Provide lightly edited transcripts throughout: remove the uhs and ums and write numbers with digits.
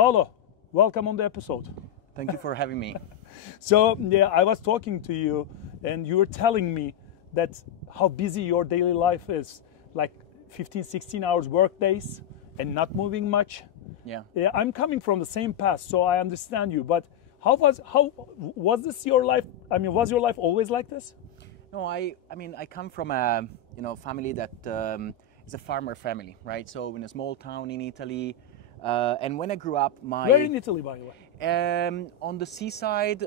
Paolo, welcome on the episode. Thank you for having me. So, yeah, I was talking to you and you were telling me that how busy your daily life is, like 15, 16 hours work days and not moving much. Yeah. Yeah, I'm coming from the same path, so I understand you. But how was this your life? I mean, was your life always like this? No, I mean, I come from a family that is a farmer family, right? So in a small town in Italy, and when I grew up, Where in Italy, by the way? On the seaside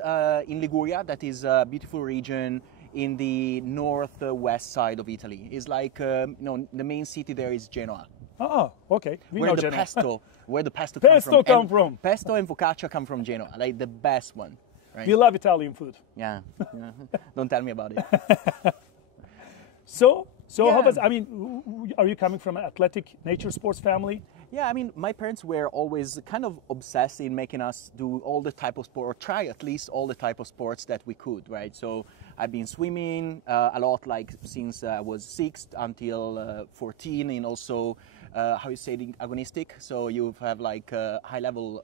in Liguria, that is a beautiful region in the northwest side of Italy. It's like the main city there is Genoa. Oh, okay. Where the pesto come from. Pesto and focaccia come from Genoa, like the best one. Right? We love Italian food. Yeah. Don't tell me about it. So yeah. How was? I mean, are you coming from an athletic nature sports family? Yeah, I mean, my parents were always kind of obsessed in making us do all the type of sport, or try at least all the type of sports that we could, right? So I've been swimming a lot, like since I was 6 until 14, and also how you say it, agonistic. So you have like high-level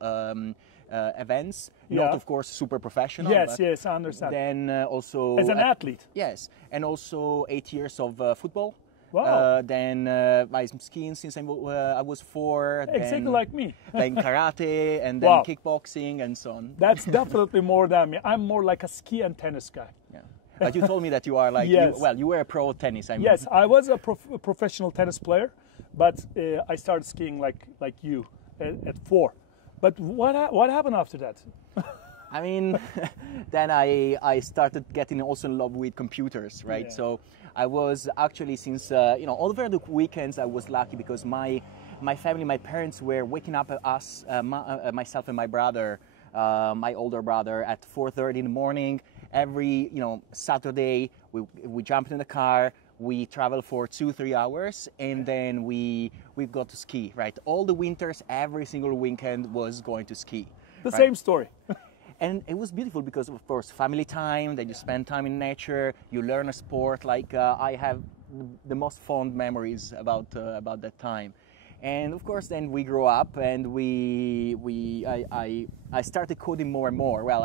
events, not of course super professional. Yes, I understand. Then also as an athlete. Yes, and also 8 years of football. Wow. Then I'm skiing since I was 4. Exactly like me. Then karate, and then kickboxing, and so on. That's definitely more than me. I'm more like a ski and tennis guy. Yeah. But you told me that you are like, yes. you were a pro tennis. I mean. Yes, I was a professional tennis player, but I started skiing like you at 4. But what happened after that? I mean, then I started getting also in love with computers, right? Yeah. So I was actually, since over the weekends, I was lucky because my family, my parents were waking up us, myself and my brother, my older brother, at 4:30 in the morning. Every Saturday, we jumped in the car. We travel for 2-3 hours, and then we got to ski, right? All the winters, every single weekend was going to ski. The same story. And it was beautiful because, of course, family time, that you spend time in nature, you learn a sport. Like I have the most fond memories about that time. And of course, then we grew up, and I started coding more and more. Well,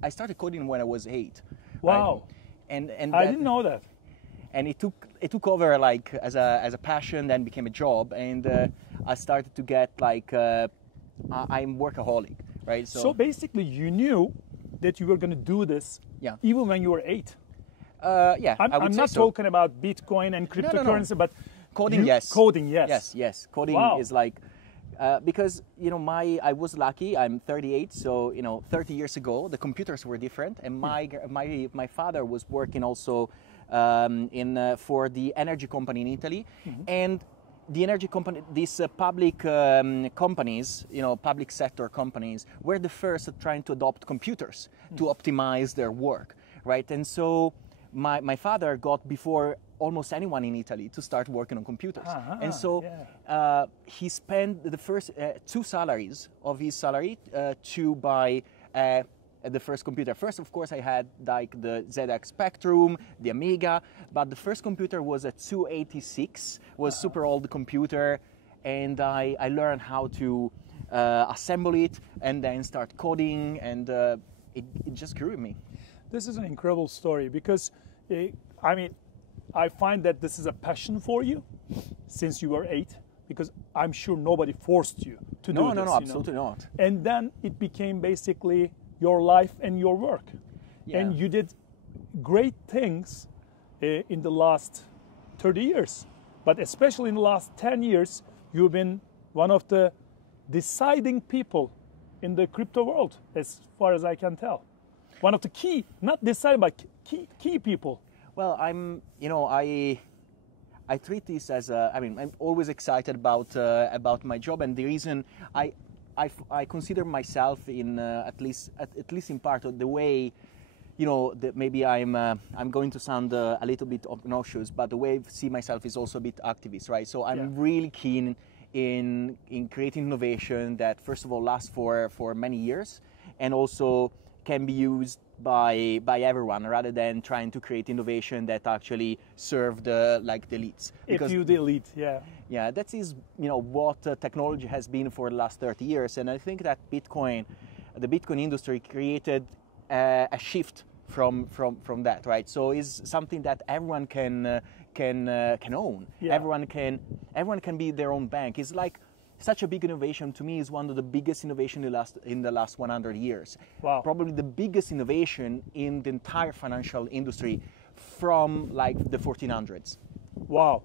I started coding when I was 8. Wow. Right? And I didn't know that. And it took over like as a passion, then became a job, and I started to get like I'm workaholic, right? So basically, you knew that you were going to do this, even when you were 8. Yeah, I'm not talking about Bitcoin and cryptocurrency, no. but coding. Yes, coding. Yes, yes. Coding is like because I was lucky. I'm 38, so 30 years ago the computers were different, and my father was working also for the energy company in Italy, and the energy company, these public companies, public sector companies, were the first at trying to adopt computers to optimize their work, right? And so my father got before almost anyone in Italy to start working on computers. And so he spent the first 2 salaries of his salary to buy the first computer. First, of course, I had like the ZX Spectrum, the Amiga, but the first computer was a 286, was super old computer, and I learned how to assemble it and then start coding, and it just grew in me. This is an incredible story because, I find that this is a passion for you since you were 8, because I'm sure nobody forced you to do this. No, absolutely not. And then it became basically your life and your work. Yeah. And you did great things in the last 30 years. But especially in the last 10 years, you've been one of the deciding people in the crypto world, as far as I can tell. One of the key, not deciding, but key people. Well, I treat this as I'm always excited about my job, and the reason I consider myself in at least in part of the way, that maybe I'm going to sound a little bit obnoxious, but the way I see myself is also a bit activist, right? So I'm really keen in creating innovation that first of all lasts for many years, and also can be used by everyone, rather than trying to create innovation that actually serve the elites. Because if you the elite, yeah, that is what technology has been for the last 30 years, and I think that the Bitcoin industry created a shift from that, right? So it's something that everyone can own. Yeah. Everyone can be their own bank. It's like such a big innovation. To me, is one of the biggest innovation in the last 100 years. Wow. Probably the biggest innovation in the entire financial industry from the 1400s. Wow.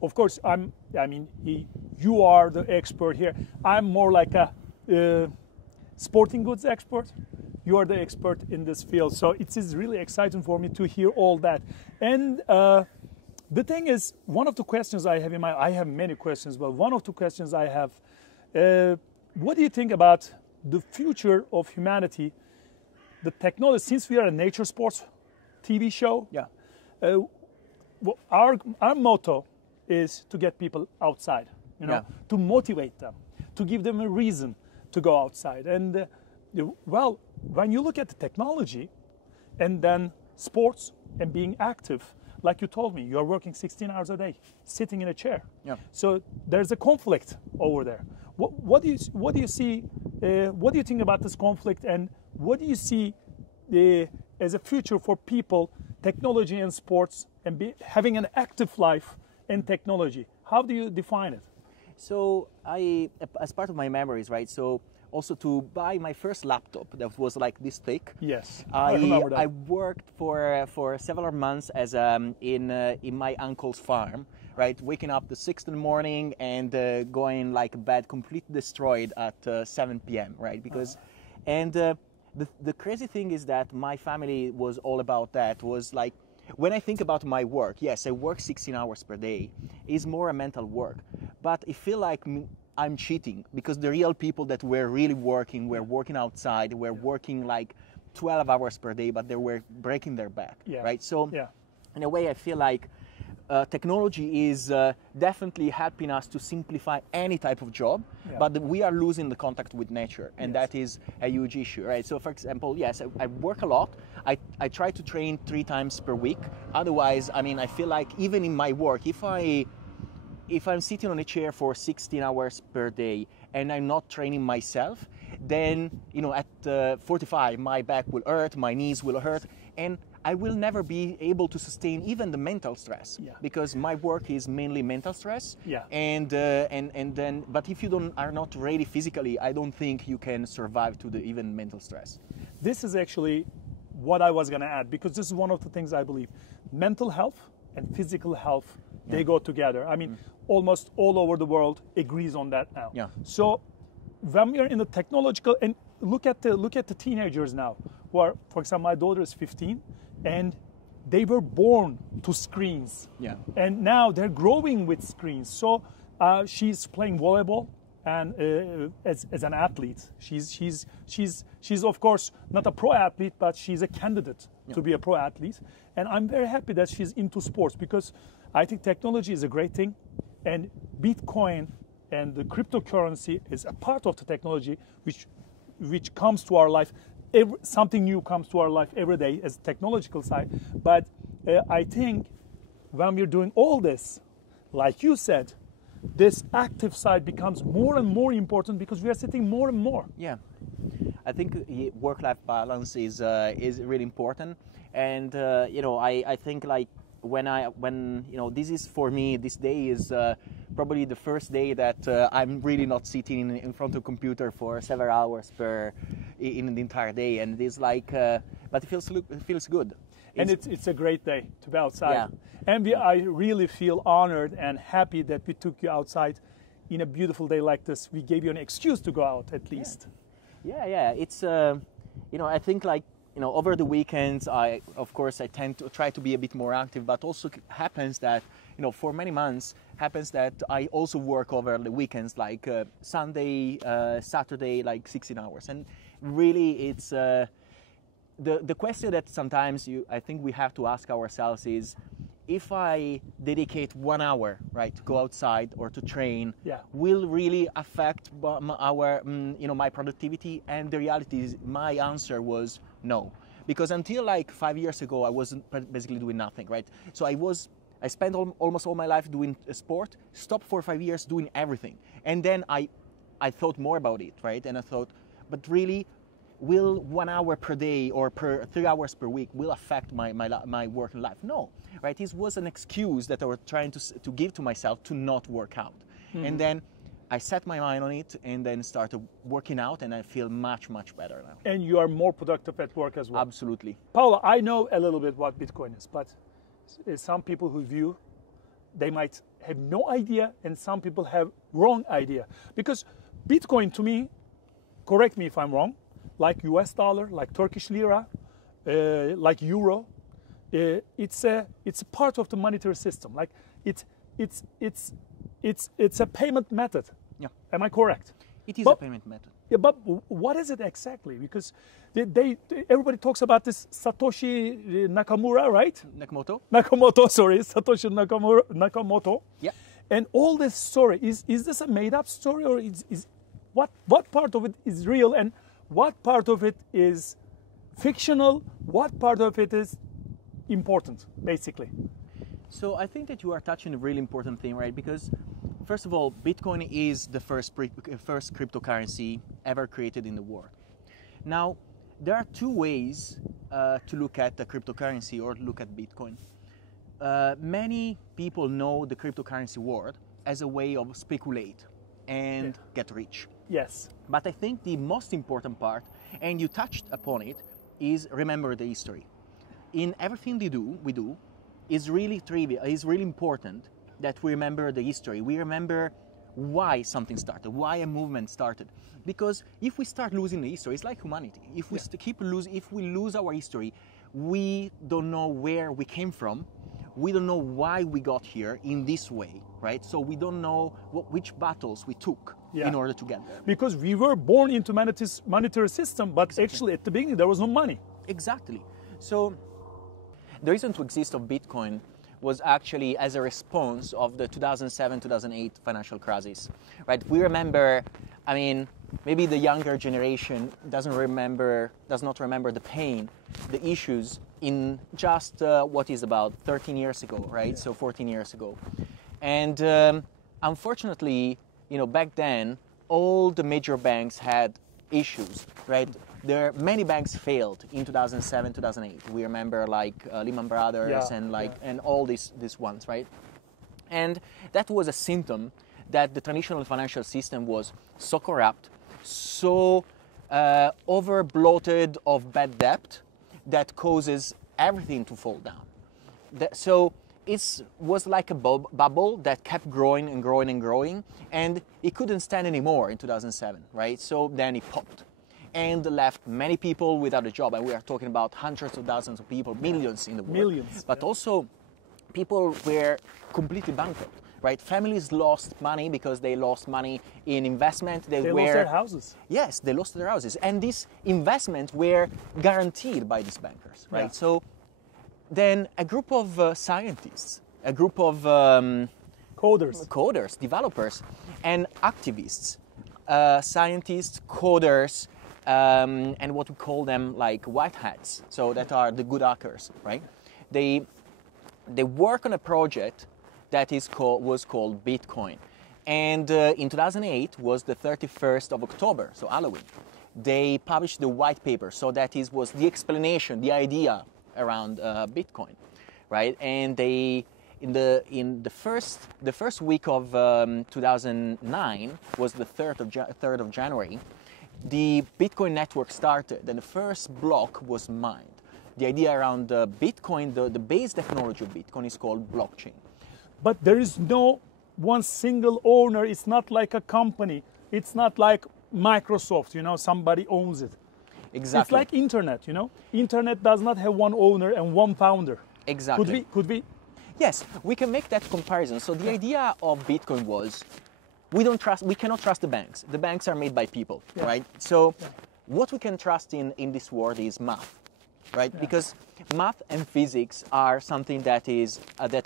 Of course, you are the expert here. I'm more like a sporting goods expert. You are the expert in this field. So it is really exciting for me to hear all that. And the thing is, one of the questions I have I have many questions, but one of the questions I have, what do you think about the future of humanity, the technology, since we are a nature sports TV show? Yeah. Our motto is to get people outside, to motivate them, to give them a reason to go outside. And well, when you look at the technology and then sports and being active, like you told me, you're working 16 hours a day, sitting in a chair. Yeah. So there's a conflict over there. What do you see? What do you think about this conflict, and what do you see as a future for people, technology and sports, and having an active life in technology? How do you define it? So as part of my memories, right? So also to buy my first laptop that was like this thick. Yes, I remember that. I worked for several months as in my uncle's farm, right? Waking up at 6 in the morning and going bed completely destroyed at 7 p.m. right? Because and the crazy thing is that my family was all about that. Was like, when I think about my work, yes, I work 16 hours per day. It's more a mental work, but I feel like I'm cheating, because the real people that were really working were working outside, were working 12 hours per day, but they were breaking their back, right? So in a way, I feel like technology is definitely helping us to simplify any type of job, but we are losing the contact with nature, and that is a huge issue, right? So for example, yes, I work a lot. I try to train 3 times per week. Otherwise, I feel like even in my work, if I'm sitting on a chair for 16 hours per day and I'm not training myself, then at 45 my back will hurt, my knees will hurt, and I will never be able to sustain even the mental stress, because my work is mainly mental stress. And then, but if you are not ready physically, I don't think you can survive to the even mental stress. This is actually what I was going to add, because this is one of the things I believe. Mental health and physical health, they go together. Almost all over the world agrees on that now. So when we are in the technological, and look at the teenagers now, who are, for example, my daughter is 15, and they were born to screens. And now they're growing with screens. So she's playing volleyball, and as an athlete, she's of course not a pro athlete, but she's a candidate to be a pro athlete. And I'm very happy that she's into sports, because I think technology is a great thing, and Bitcoin and the cryptocurrency is a part of the technology which comes to our life. Something new comes to our life every day as a technological side. But I think when we're doing all this, like you said, this active side becomes more and more important, because we are sitting more and more. Yeah, I think work-life balance is really important, and I think when this is for me, this day is probably the first day that I'm really not sitting in front of a computer for several hours in the entire day, and it's but it feels good. And it's a great day to be outside. And I really feel honored and happy that we took you outside in a beautiful day like this. We gave you an excuse to go out at least. It's I think over the weekends, I tend to try to be a bit more active, but also happens that, for many months, that I also work over the weekends, Sunday, Saturday, 16 hours. And really, it's the question that sometimes I think we have to ask ourselves is, if I dedicate 1 hour, right, to go outside or to train, will really affect my productivity? And the reality is, my answer was no, because until like 5 years ago, I wasn't basically doing nothing, right? So I spent almost all my life doing sport, stopped for 5 years doing everything. And then I thought more about it, right? And I thought, but really, will 1 hour per day or per 3 hours per week will affect my working life? No, right? It was an excuse that I was trying to give to myself to not work out. Mm-hmm. And then I set my mind on it and then started working out, and I feel much, much better now. And you are more productive at work as well. Absolutely. Paolo, I know a little bit what Bitcoin is, but some people who view, they might have no idea, and some people have wrong idea. Because Bitcoin, to me, correct me if I'm wrong, like US dollar, like Turkish lira, like euro, it's a part of the monetary system. Like it's a payment method. Yeah. Am I correct? It is a payment method. Yeah, but what is it exactly? Because everybody talks about this Satoshi Nakamura, right? Nakamoto, sorry, Satoshi Nakamoto. Yeah. And all this story, is this a made-up story, or is what part of it is real and what part of it is fictional? What part of it is important, basically? So I think that you are touching a really important thing, right? Because first of all, Bitcoin is the first cryptocurrency ever created in the world. Now, there are two ways to look at the cryptocurrency or look at Bitcoin. Many people know the cryptocurrency world as a way of speculate and get rich. Yes. But I think the most important part, and you touched upon it, is remember the history. In everything we do, is really trivial. It's really important that we remember the history. We remember why something started, why a movement started. Because if we start losing the history, it's like humanity. If we if we lose our history, we don't know where we came from. We don't know why we got here in this way, right? So we don't know which battles we took in order to get there. Because we were born into monetary system, but actually at the beginning there was no money. Exactly. So the reason to exist of Bitcoin was actually as a response of the 2007-2008 financial crisis, right? We remember, I mean, maybe the younger generation does not remember the pain, the issues in just what is about 13 years ago, right? Yeah. So 14 years ago. And unfortunately, back then, all the major banks had issues, right? Many banks failed in 2007, 2008. We remember like Lehman Brothers and all these ones, right? And that was a symptom that the traditional financial system was so corrupt, so over-bloated of bad debt that causes everything to fall down. So it was like a bubble that kept growing and growing and growing, and it couldn't stand anymore in 2007, right? So then it popped and left many people without a job. And we are talking about hundreds of thousands of people, millions in the world. Millions. But also people were completely bankrupt, right? Families lost money because they lost money in investment. They lost their houses. Yes, they lost their houses. And these investments were guaranteed by these bankers, right? Yeah. So then a group of scientists, a group of coders, developers, and activists, scientists, coders, and what we call them like white hats, so that are the good hackers, right? They work on a project that was called Bitcoin, and in 2008 was the 31st of October, so Halloween. They published the white paper, so that was the explanation, the idea around Bitcoin, right? And they in the first week of 2009 was the 3rd of January. The Bitcoin network started, and the first block was mined. The idea around Bitcoin, the base technology of Bitcoin is called blockchain. But there is no one single owner. It's not like a company. It's not like Microsoft, somebody owns it. Exactly. It's like internet, Internet does not have one owner and one founder. Exactly. Could we? Yes, we can make that comparison. So the idea of Bitcoin was, we cannot trust the banks. The banks are made by people, right? So what we can trust in this world is math, right? Because math and physics are something that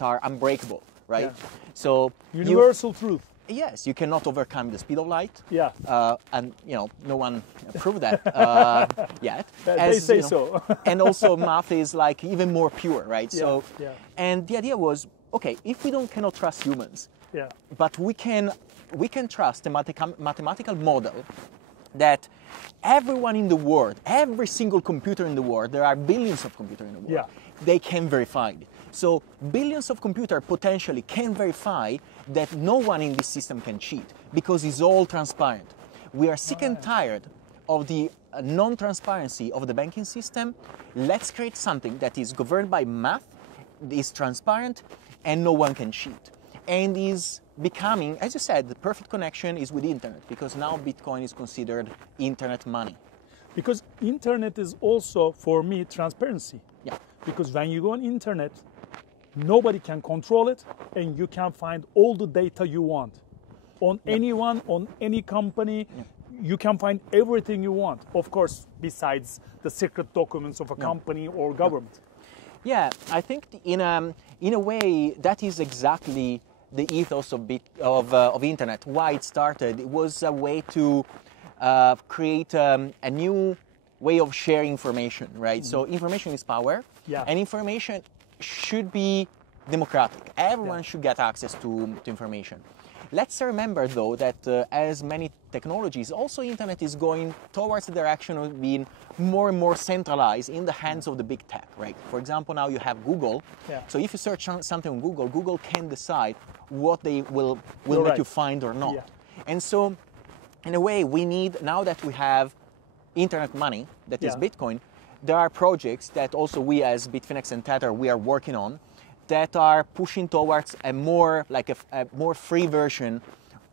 are unbreakable, right? Yeah. So universal truth. Yes, you cannot overcome the speed of light. Yeah. And no one proved that yet. They say so. And also math is like even more pure, right? Yeah, So, yeah. and the idea was, okay, if we cannot trust humans, Yeah. but we can trust a mathematical model that everyone in the world, every single computer in the world, there are billions of computers in the world, Yeah. they can verify it. So billions of computers potentially can verify that no one in this system can cheat because it's all transparent. We are sick and tired of the non-transparency of the banking system. Let's create something that is governed by math, is transparent, and no one can cheat. And is becoming, as you said, the perfect connection is with the internet, because now Bitcoin is considered internet money. Because internet is also, for me, transparency. Yeah. Because when you go on internet, nobody can control it, and you can find all the data you want. On anyone, on any company, you can find everything you want. Of course, besides the secret documents of a company or government. Yeah, I think in a way that is exactly the ethos of internet. Why it started, it was a way to create a new way of sharing information, right? So information is power, and information should be democratic. Everyone should get access to information. Let's remember, though, that as many technologies, also internet is going towards the direction of being more and more centralized in the hands of the big tech, right? For example, now you have Google. Yeah. So if you search something on Google, Google can decide what they will make you find or not. Yeah. And so, in a way, we need, now that we have internet money, that is Bitcoin, there are projects that also we as Bitfinex and Tether, we are working on, that are pushing towards a more more free version,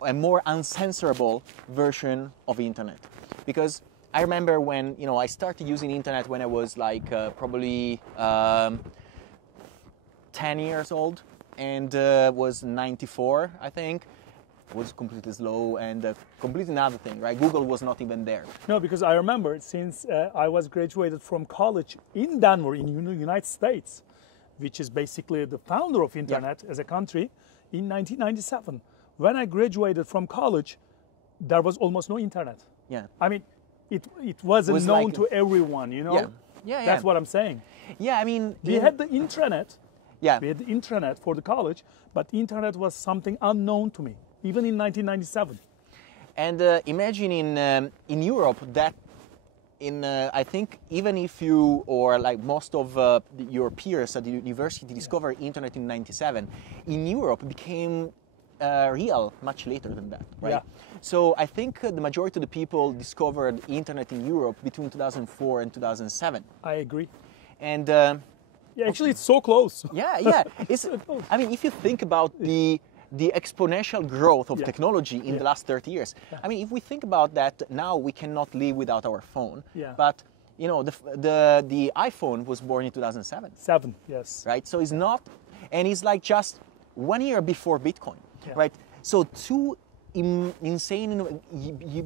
a more uncensorable version of internet. Because I remember when I started using internet when I was like probably 10 years old, and was 94, I think. It was completely slow and completely another thing, right? Google was not even there. No, because I remember since I was graduated from college in Denver, in the United States, which is basically the founder of internet as a country, in 1997. When I graduated from college, there was almost no internet. Yeah. I mean, it wasn't known to everyone, Yeah. That's what I'm saying. Yeah, I mean... We had the intranet. Yeah. We had the intranet for the college, but internet was something unknown to me, even in 1997. And imagine in Europe that I think even if you or like most of your peers at the university discovered internet in 97, in Europe became real much later than that, right? Yeah. So I think the majority of the people discovered internet in Europe between 2004 and 2007. I agree. And actually, it's so close. Yeah. It's, I mean, if you think about the exponential growth of technology in the last 30 years. I mean, if we think about that, now we cannot live without our phone. Yeah. But, the iPhone was born in 2007. Yes. Right? So it's not, and it's like just 1 year before Bitcoin, right? So two insane,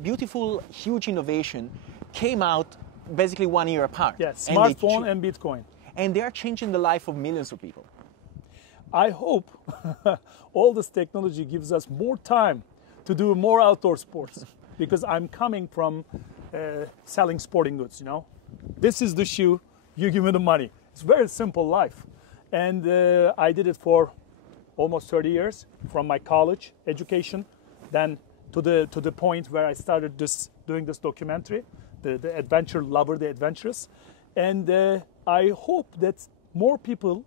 beautiful, huge innovation came out basically 1 year apart. Yes, smartphone and Bitcoin. And they are changing the life of millions of people. I hope all this technology gives us more time to do more outdoor sports, because I'm coming from selling sporting goods, This is the shoe, you give me the money. It's a very simple life. And I did it for almost 30 years, from my college education, then to the point where I started doing this documentary, the adventure lover, the adventurous. And I hope that more people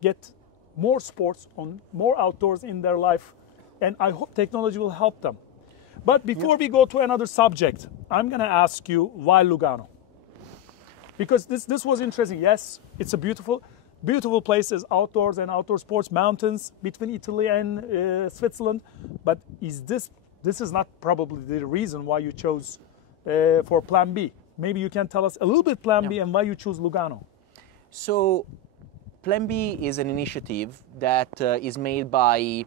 get more sports, on more outdoors in their life, and I hope technology will help them. But before we go to another subject, I'm going to ask you, why Lugano? Because this was interesting. Yes, it's a beautiful places, outdoors and outdoor sports, mountains between Italy and Switzerland. But this is not probably the reason why you chose for Plan B. Maybe you can tell us a little bit Plan B and why you choose Lugano. So Plan B is an initiative that is made by,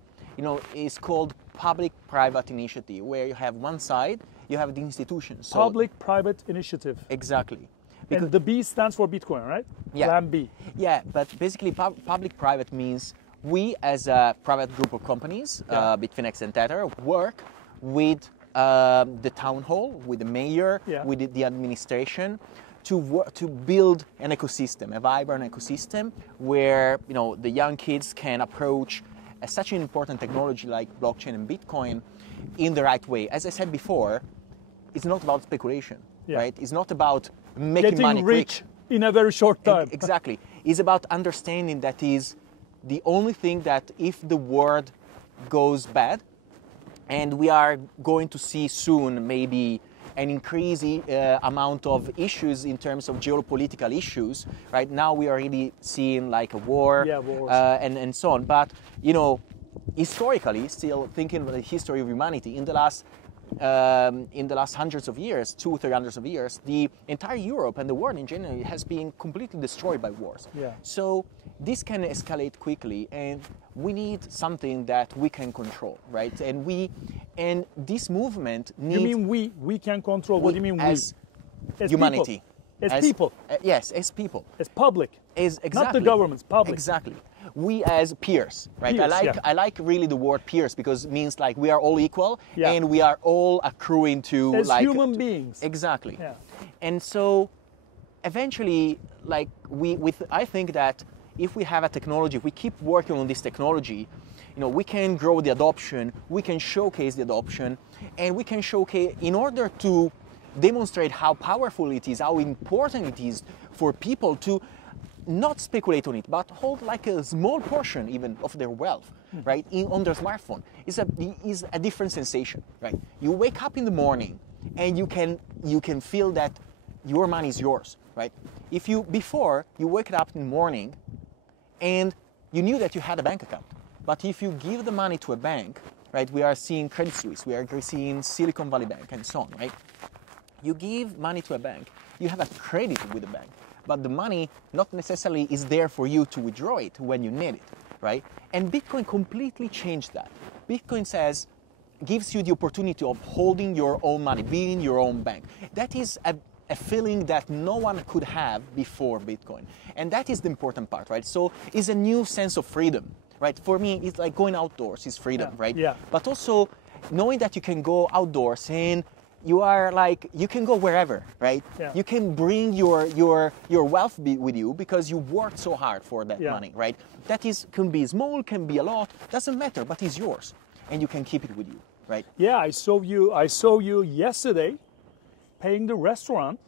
it's called public-private initiative, where you have one side, you have the institutions. So Public-private initiative. Exactly. And the B stands for Bitcoin, right? Yeah. Plan B. Yeah, but basically public-private means we as a private group of companies, Bitfinex and Tether, work with the town hall, with the mayor, with the administration, to build an ecosystem, a vibrant ecosystem where the young kids can approach such an important technology like blockchain and Bitcoin in the right way. As I said before, it's not about speculation, right? It's not about making money rich quick in a very short time. Exactly. It's about understanding that is the only thing that if the world goes bad, and we are going to see soon maybe an increasing amount of issues in terms of geopolitical issues. Right now we are really seeing like a war and so on. But historically, still thinking about the history of humanity, in the last hundreds of years, 200-300 of years, the entire Europe and the world in general has been completely destroyed by wars. So this can escalate quickly, and we need something that we can control, right? And this movement needs... You mean we can control? What do you mean as we? As humanity. People. As people. Yes, as people. As public. Exactly. Not the governments, public. Exactly. We as peers, right? Peers, I like really the word peers because it means like we are all equal and we are all accruing to as like human beings. Exactly. Yeah. And so eventually, like I think that if we have a technology, if we keep working on this technology, we can grow the adoption, we can showcase the adoption, and we can showcase in order to demonstrate how powerful it is, how important it is for people to not speculate on it, but hold like a small portion even of their wealth, right, on their smartphone. Is a different sensation, right? You wake up in the morning and you can feel that your money is yours, right? Before you wake up in the morning and you knew that you had a bank account, but if you give the money to a bank, right, we are seeing Credit Suisse, we are seeing Silicon Valley Bank and so on, right? You give money to a bank, you have a credit with the bank, but the money not necessarily is there for you to withdraw it when you need it, right? And Bitcoin completely changed that. Bitcoin gives you the opportunity of holding your own money, being your own bank. That is a feeling that no one could have before Bitcoin. And that is the important part, right? So it's a new sense of freedom, right? For me, it's like going outdoors is freedom, right? Yeah. But also knowing that you can go outdoors and you can go wherever, right? Yeah. You can bring your wealth with you because you worked so hard for that money, right? That can be small, can be a lot, doesn't matter, but it's yours, and you can keep it with you, right? Yeah, I saw you yesterday paying the restaurant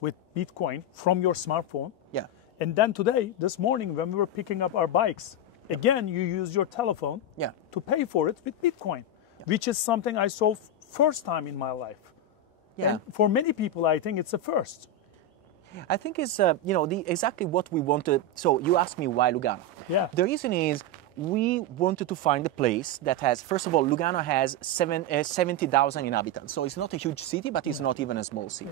with Bitcoin from your smartphone. Yeah. And then today, this morning, when we were picking up our bikes, again, you used your telephone to pay for it with Bitcoin, which is something I saw first time in my life. Yeah. And for many people, I think it's a first. I think it's exactly what we wanted. So you asked me why Lugano. Yeah. The reason is we wanted to find a place that has, first of all, Lugano has 70,000 inhabitants. So it's not a huge city, but it's not even a small city.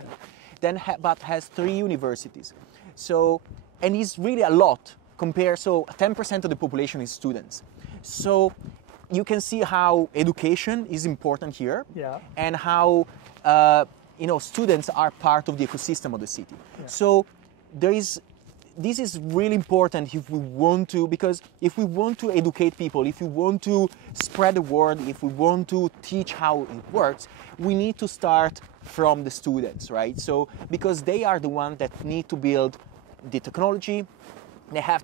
Then, but has 3 universities. So, and it's really a lot compared. So 10% of the population is students. So you can see how education is important here, and how students are part of the ecosystem of the city. Yeah. So this is really important if we want to, because if we want to educate people, if we want to spread the word, if we want to teach how it works, we need to start from the students, right? So because they are the ones that need to build the technology, they are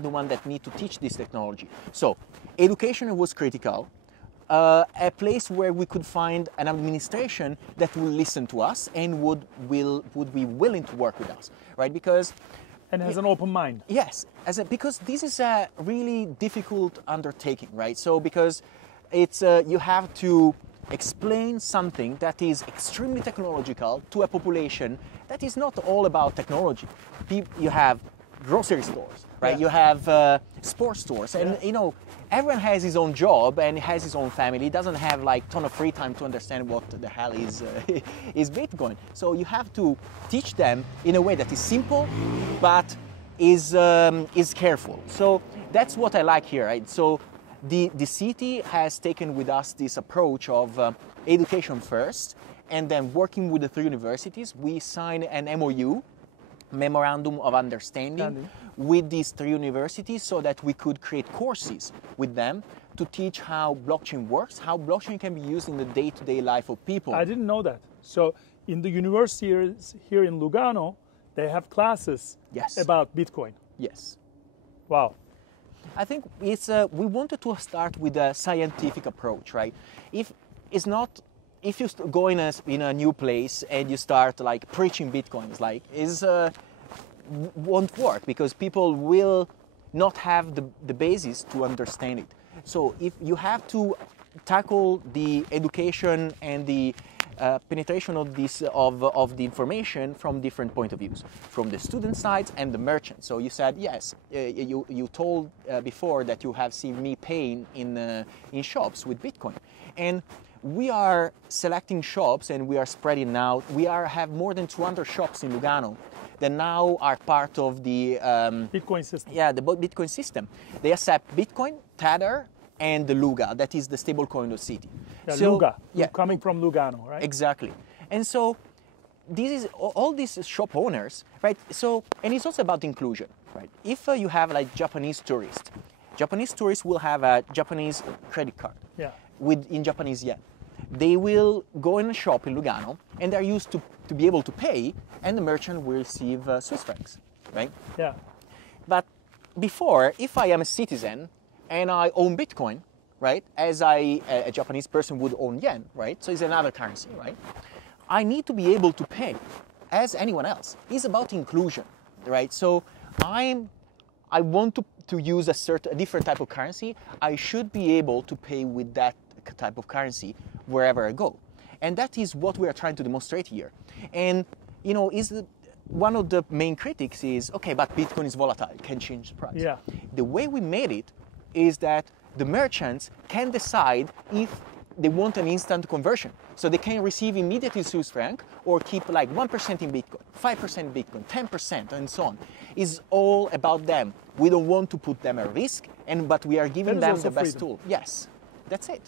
the one that need to teach this technology. So education was critical. A place where we could find an administration that will listen to us and would be willing to work with us, right? Because and has an open mind. Yes, because this is a really difficult undertaking, right? So because it's you have to explain something that is extremely technological to a population that is not all about technology. You have grocery stores, right? You have sports stores, and everyone has his own job and has his own family. He doesn't have like ton of free time to understand what the hell is is Bitcoin. So you have to teach them in a way that is simple, but is careful. So that's what I like here, right? So the city has taken with us this approach of education first, and then working with the 3 universities, we signed an MOU, Memorandum of Understanding, with these 3 universities so that we could create courses with them to teach how blockchain works, how blockchain can be used in the day-to-day life of people. I didn't know that. So in the universities here in Lugano, they have classes Yes. about Bitcoin. Yes. Wow. I think it's we wanted to start with a scientific approach, right? If you go in a new place and you start like preaching Bitcoins, like won't work because people will not have the basis to understand it. So if you have to tackle the education and the penetration of the information from different point of views, from the student side and the merchant. So you said yes. You told before that you have seen me paying in shops with Bitcoin, and we are selecting shops and we are spreading out. We have more than 200 shops in Lugano that now are part of the Bitcoin system. Yeah, the Bitcoin system. They accept Bitcoin, Tether, and the Luga, that is the stable coin of the city. Yeah, So, Luga, yeah, coming from Lugano, right? exactly. And so this is all these shop owners, right? So, and it's also about inclusion, right? If you have like Japanese tourists will have a Japanese credit card in Japanese yen. They will go in a shop in Lugano and they're used to be able to pay, and the merchant will receive Swiss francs, right? Yeah. But before, if I am a citizen and I own Bitcoin, right, as a Japanese person would own yen, right? So it's another currency, right? I need to be able to pay as anyone else. It's about inclusion, right? So I want to use a different type of currency. I should be able to pay with that type of currency wherever I go. And that is what we are trying to demonstrate here. And, you know, one of the main critics is, okay, but Bitcoin is volatile, can change the price. Yeah. The way we made it is that the merchants can decide if they want an instant conversion. So they can receive immediately Swiss franc or keep like 1% in Bitcoin, 5% Bitcoin, 10%, and so on. It's all about them. We don't want to put them at risk, but we are giving them the best tool. Yes, that's it.